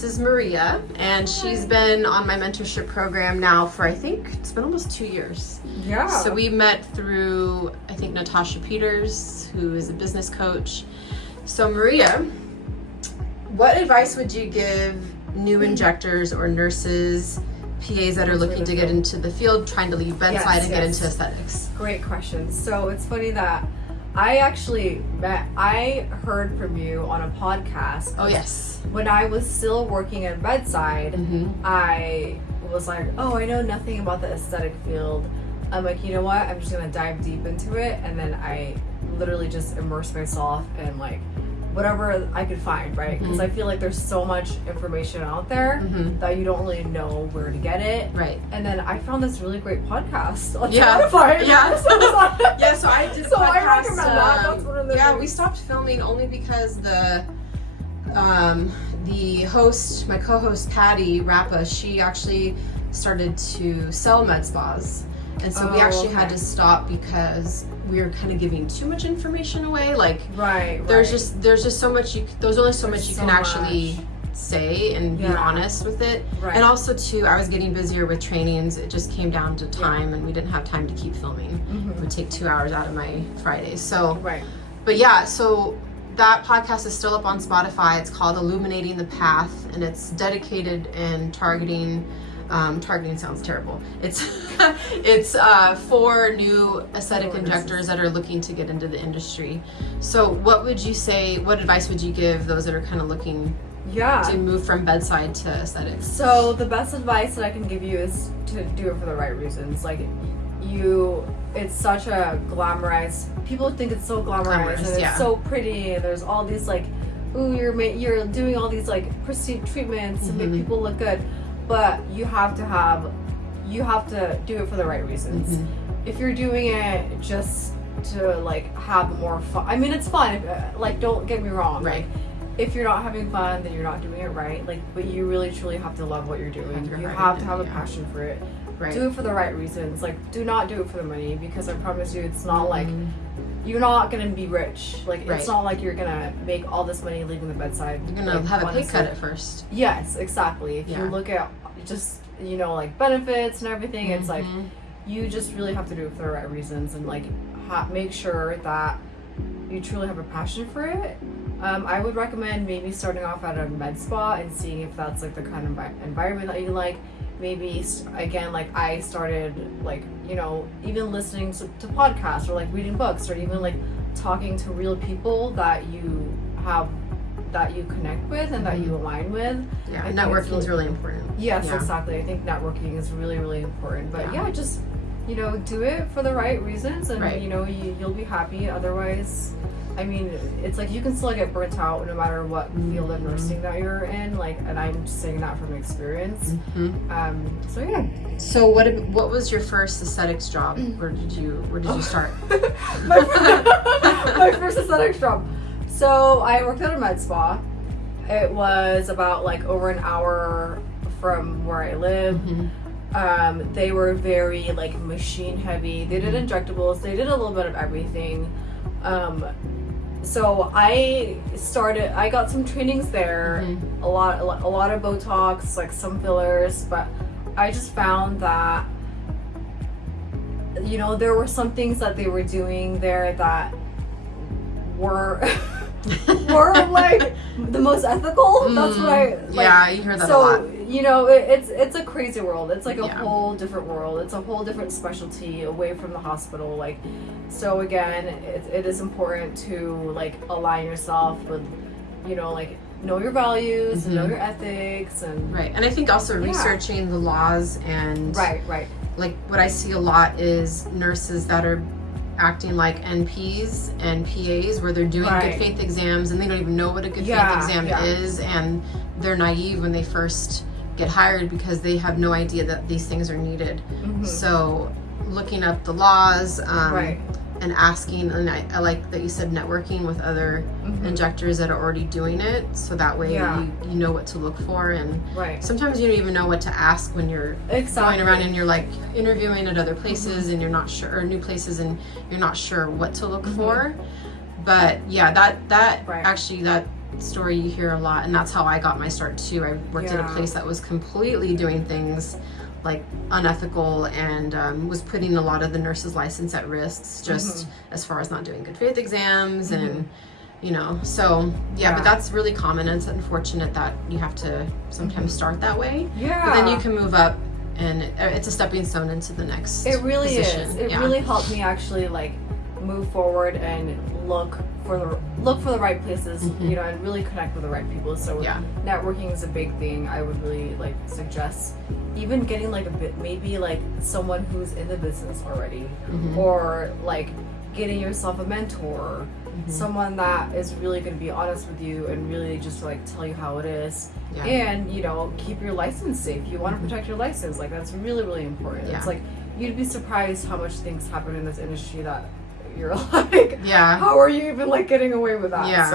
This is Maria, and she's been on my mentorship program now for, I think, it's been almost 2 years. Yeah. So we met through, I think, Natasha Peters, who is a business coach. So Maria, what advice would you give new injectors or nurses, PAs that are looking to get into the field, trying to leave bedside and get into aesthetics? Great question. So it's funny that I heard from you on a podcast. Oh, yes. When I was still working at bedside, I was like, oh, I know nothing about the aesthetic field. I'm like, you know what? I'm just going to dive deep into it. And then I literally just immersed myself in like whatever I could find, right? Because I feel like there's so much information out there that you don't really know where to get it. Right. And then I found this really great podcast on Yeah. Spotify. Yeah. So I did a podcast. I recommend that. That's one of the we stopped filming only because the host, my co-host Patty Rappa, she actually started to sell medspas. And so we actually had to stop because we were kind of giving too much information away. Like, there's just so much there's only so much you can actually say and be honest with it. Right. And also too, I was getting busier with trainings. It just came down to time, and we didn't have time to keep filming. It would take 2 hours out of my Fridays. So, but yeah, so that podcast is still up on Spotify. It's called Illuminating the Path, and it's dedicated and targeting sounds terrible. It's for new aesthetic injectors that are looking to get into the industry. So what advice would you give those that are kind of looking to move from bedside to aesthetics? So the best advice that I can give you is to do it for the right reasons. Like, it's such a glamorized, people think it's so glamorized and it's so pretty, and there's all these like, ooh, you're doing all these like prestige treatments to make people look good. But you have to do it for the right reasons. If you're doing it just to like have more fun, I mean, it's fun. Like, don't get me wrong. Like, if you're not having fun, then you're not doing it right. Like, but you really truly have to love what you're doing. You have to have a passion for it. Do it for the right reasons. Like, do not do it for the money, because I promise you, it's not like you're not gonna be rich. Like, it's not like you're gonna make all this money leaving the bedside. You're gonna have a pay cut at first. Yes, exactly. If you look at just, like benefits and everything, it's like you just really have to do it for the right reasons, and like make sure that you truly have a passion for it. I would recommend maybe starting off at a med spa and seeing if that's like the kind of environment that you like. Maybe again, like I started like, even listening to podcasts or like reading books, or even like talking to real people that you connect with and that you align with. Yeah, networking is really important. Yes, exactly. I think networking is really, really important. But just, do it for the right reasons, and you'll be happy. Otherwise, I mean, it's like you can still get burnt out no matter what field of nursing that you're in. Like, and I'm just saying that from experience. So yeah. So what was your first aesthetics job? Where did you start? my first aesthetics job. So I worked at a med spa. It was about like over an hour from where I live. They were very like machine heavy. They did injectables. They did a little bit of everything. So I got some trainings there, a lot of Botox, like some fillers, but I just found that, there were some things that they were doing there that were like the most ethical. That's what I like. Yeah, you hear that a lot. It's a crazy world. It's like a whole different world. It's a whole different specialty away from the hospital. Like, so again, it is important to like align yourself with, like know your values, and know your ethics, and and I think also researching the laws and like what I see a lot is nurses that are acting like NPs and PAs, where they're doing good faith exams and they don't even know what a good faith exam is, and they're naive when they first get hired because they have no idea that these things are needed. So looking up the laws and asking, and I like that you said networking with other injectors that are already doing it, so that way you know what to look for. And sometimes you don't even know what to ask when you're going around and you're like interviewing at other places and you're not sure, or new places, and you're not sure what to look for. But yeah, that actually that story you hear a lot, and that's how I got my start too. I worked at a place that was completely doing things like unethical and was putting a lot of the nurses' license at risk, just as far as not doing good faith exams and so but that's really common, and it's unfortunate that you have to sometimes start that way. But then you can move up, and it's a stepping stone into the next position. Is. It really helped me actually like move forward and look for the right places, and really connect with the right people. So networking is a big thing. I would really like suggest even getting like a bit, maybe like someone who's in the business already, or like getting yourself a mentor, someone that is really going to be honest with you and really just like tell you how it is, and keep your license safe. You want to protect your license, like that's really, really important. It's like you'd be surprised how much things happen in this industry that you're like, how are you even like getting away with that?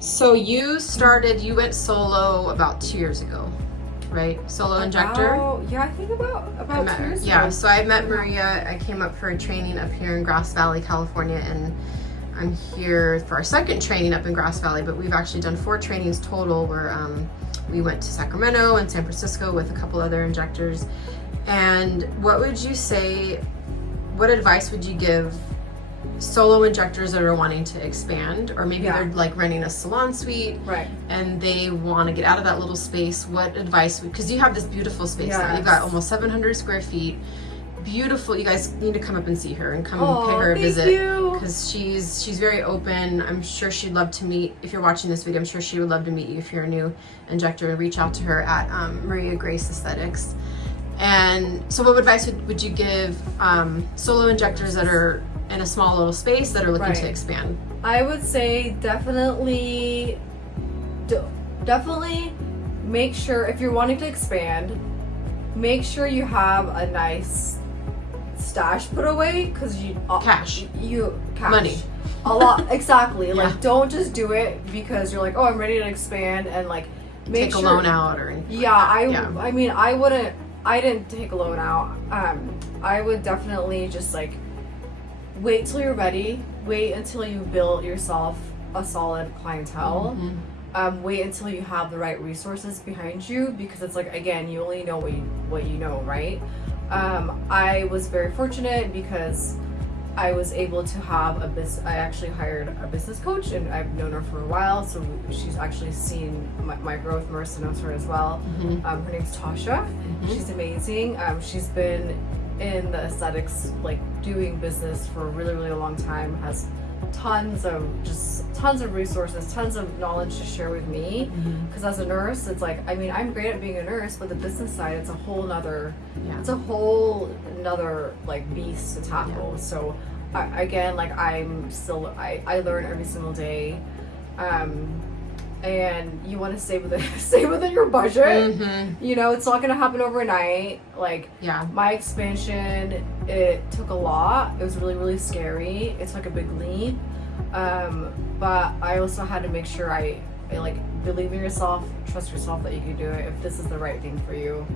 So you went solo about 2 years ago, right? Solo injector? I think about 2 years ago. So I met Maria. I came up for a training up here in Grass Valley, California, and I'm here for our second training up in Grass Valley, but we've actually done 4 trainings total where we went to Sacramento and San Francisco with a couple other injectors. And what advice would you give solo injectors that are wanting to expand, or maybe they're like renting a salon suite, and they want to get out of that little space? What advice because you have this beautiful space now. You've got almost 700 square feet, beautiful. You guys need to come up and see her and come pay her a visit, because she's very open. I'm sure she'd love to meet, if you're watching this video, I'm sure she would love to meet you if you're a new injector, and reach out to her at Maria Grace Aesthetics. And so what advice would you give solo injectors that are in a small little space that are looking to expand? I would say definitely make sure, if you're wanting to expand, make sure you have a nice stash put away, because cash money a lot. Exactly. Like don't just do it because you're like, oh, I'm ready to expand, and like take a loan out or anything. I mean, I didn't take a loan out. I would definitely just like wait till you're ready. Wait until you build yourself a solid clientele. Wait until you have the right resources behind you, because it's like, again, you only know what you know, right? I was very fortunate because I was able to have I actually hired a business coach, and I've known her for a while, so she's actually seen my growth. Marissa knows her as well. Her name's Tasha. She's amazing. She's been in the aesthetics, like doing business for a really, really long time, has tons of resources, tons of knowledge to share with me, because as a nurse, it's like, I mean, I'm great at being a nurse, but the business side, it's a whole nother like beast to tackle. So again, like I learn every single day, and you want to stay within your budget. It's not going to happen overnight. Like my expansion, it took a lot. It was really, really scary. It took a big leap, but I also had to make sure I like believe in yourself, trust yourself that you can do it if this is the right thing for you.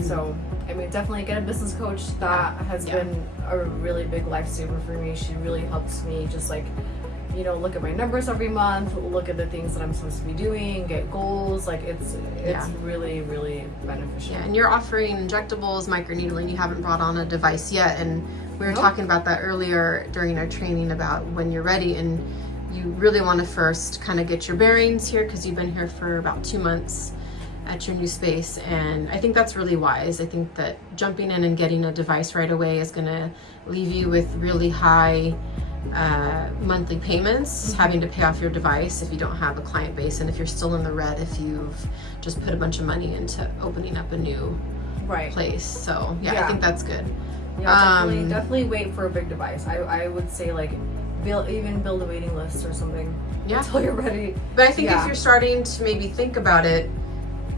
So I mean, definitely get a business coach. That has been a really big lifesaver for me. She really helps me just like, look at my numbers every month, look at the things that I'm supposed to be doing, get goals. Like it's really, really beneficial. And you're offering injectables, microneedling. You haven't brought on a device yet, and we were talking about that earlier during our training about when you're ready, and you really want to first kind of get your bearings here, because you've been here for about 2 months at your new space, and I think that's really wise. I think that jumping in and getting a device right away is going to leave you with really high monthly payments, having to pay off your device if you don't have a client base, and if you're still in the red if you've just put a bunch of money into opening up a new place. So I think that's good. Definitely wait for a big device. I would say like build a waiting list or something until you're ready. But I think if you're starting to maybe think about it,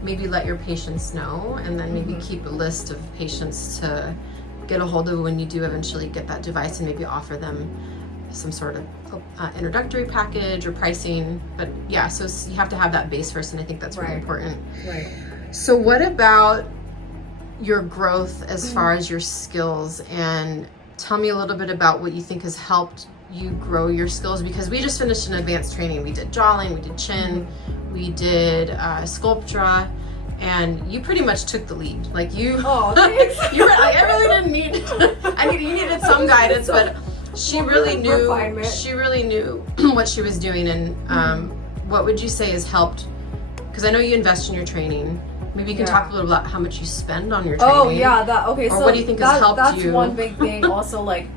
maybe let your patients know, and then maybe keep a list of patients to get a hold of when you do eventually get that device, and maybe offer them some sort of introductory package or pricing. But so you have to have that base first, and I think that's really important. So what about your growth as far as your skills, and tell me a little bit about what you think has helped you grow your skills? Because we just finished an advanced training. We did jawline, we did chin, we did Sculptra, and you pretty much took the lead. Like you, thanks. you were like, I really didn't need, you needed some guidance, but she really knew, what she was doing. And what would you say has helped? Because I know you invest in your training. Maybe you can talk a little about how much you spend on your training. Oh yeah, or so what do you think has helped that's you? That's one big thing. Also, like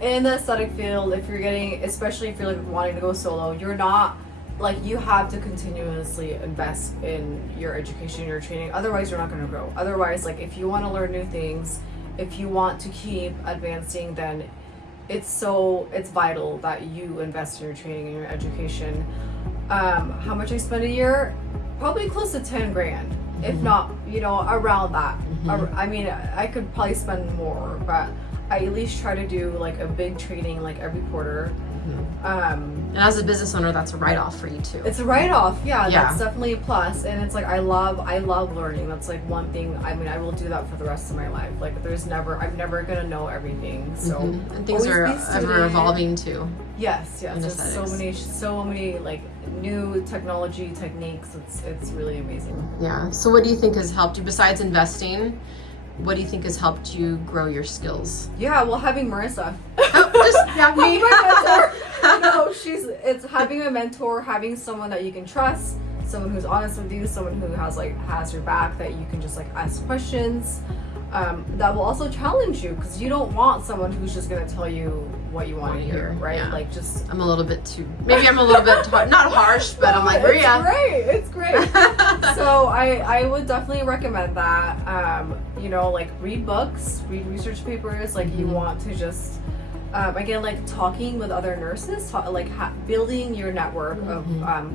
in the aesthetic field, if you're getting, especially if you're like wanting to go solo, you're not like, you have to continuously invest in your education, your training. Otherwise, you're not going to grow. Otherwise, like if you want to learn new things, if you want to keep advancing, then it's vital that you invest in your training and your education. How much I spend a year? Probably close to 10 grand, if not, around that. I mean, I could probably spend more, but I at least try to do like a big training like every quarter. And as a business owner, that's a write-off for you too. It's a write-off, yeah. That's definitely a plus. And it's like I love learning. That's like one thing. I mean, I will do that for the rest of my life. Like I'm never gonna know everything. So and things are ever evolving too. Yes. There's so many like new technology techniques. It's really amazing. Yeah. So what do you think has helped you besides investing? What do you think has helped you grow your skills? Yeah, well, having Marissa. Just have me. My mentor. No, it's having a mentor, having someone that you can trust, someone who's honest with you, someone who has your back, that you can just like ask questions. That will also challenge you, because you don't want someone who's just gonna tell you what you want to hear, right? Yeah. Like just. I'm a little bit not harsh, but I'm like, Maria. It's great. So I would definitely recommend that. Like read books, read research papers. Like you want to just, again, like talking with other nurses, building your network of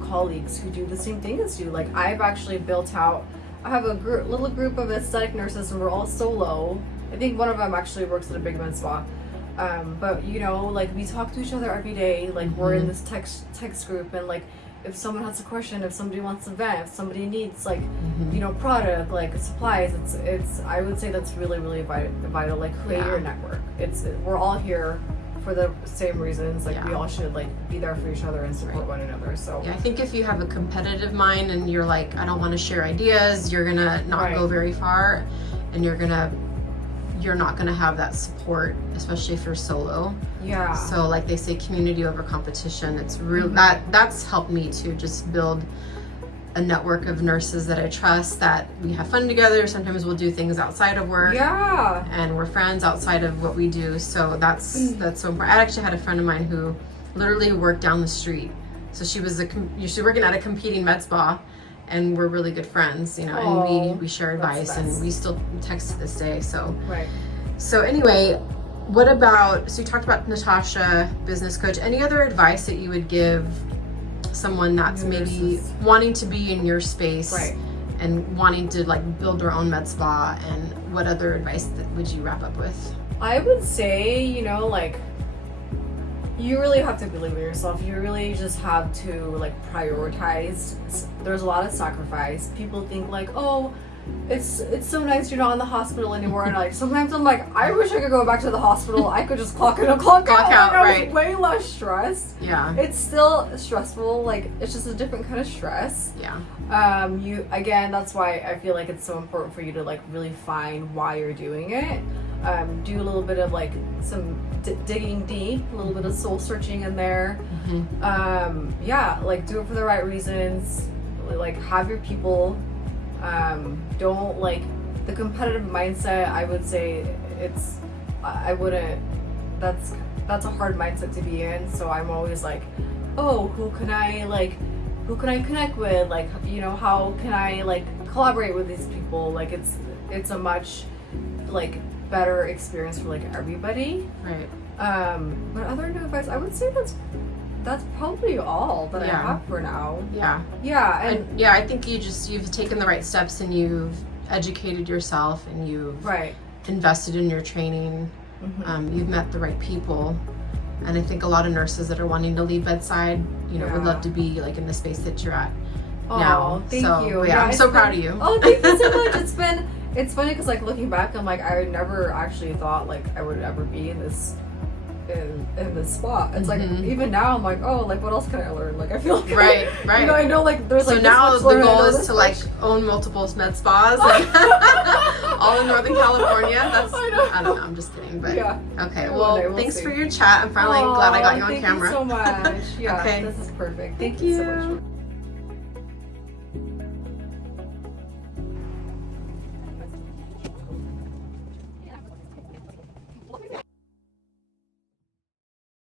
colleagues who do the same thing as you. Like I've actually built out. I have a little group of aesthetic nurses, and we're all solo. I think one of them actually works at a big med spa. But like we talk to each other every day. Like we're in this text group, and like if someone has a question, if somebody wants to vent, if somebody needs like product, like supplies, it's I would say that's really, really vital. Like create your network. We're all here for the same reasons. Like we all should like be there for each other and support one another. So I think if you have a competitive mind and you're like, I don't want to share ideas, you're gonna not go very far, and you're not gonna have that support, especially if you're solo. Yeah. So like they say, community over competition. It's real. That's helped me to just build a network of nurses that I trust, that we have fun together. Sometimes we'll do things outside of work. Yeah. And we're friends outside of what we do. So that's so important. I actually had a friend of mine who literally worked down the street. So she was working at a competing med spa, and we're really good friends, and we share advice, and we still text to this day. So So anyway, what about, so you talked about Natasha, business coach. Any other advice that you would give someone that's maybe wanting to be in your space and wanting to like build their own med spa, and what other advice would you wrap up with? I would say, like you really have to believe in yourself. You really just have to like prioritize. There's a lot of sacrifice. People think like, oh, it's so nice you're not in the hospital anymore, and like sometimes I'm like, I wish I could go back to the hospital. I could just clock in and clock out. I was way less stressed. Yeah. It's still stressful. Like it's just a different kind of stress. Yeah. That's why I feel like it's so important for you to like really find why you're doing it. Do a little bit of like some digging deep, a little bit of soul searching in there. Like do it for the right reasons. Like have your people. Don't like the competitive mindset. I would say that's a hard mindset to be in. So I'm always like, oh, who can I connect with? Like, how can I like collaborate with these people? Like it's a much like better experience for like everybody. Right. But other new advice, I would say that's probably all that I have for now. Yeah. Yeah. And I think you've taken the right steps, and you've educated yourself, and you've invested in your training. You've met the right people. And I think a lot of nurses that are wanting to leave bedside, would love to be like in the space that you're at now. Thank you. Yeah, I'm so proud of you. Oh, thank you so much. It's funny because like looking back, I'm like, I never actually thought like I would ever be in in the spa. It's like Mm-hmm. even now I'm like, oh, like what else can I learn? Like I feel like right. You know, I know like there's So like now this the much goal learning, is to like own multiple med spas, and all in Northern California. That's I know. I don't know. I'm just kidding, but Yeah. okay. One Well, day we'll thanks see. for your chat. I'm finally glad I got you on camera. Thank you so much. Yeah, Okay. this is perfect. Thank you so you. much.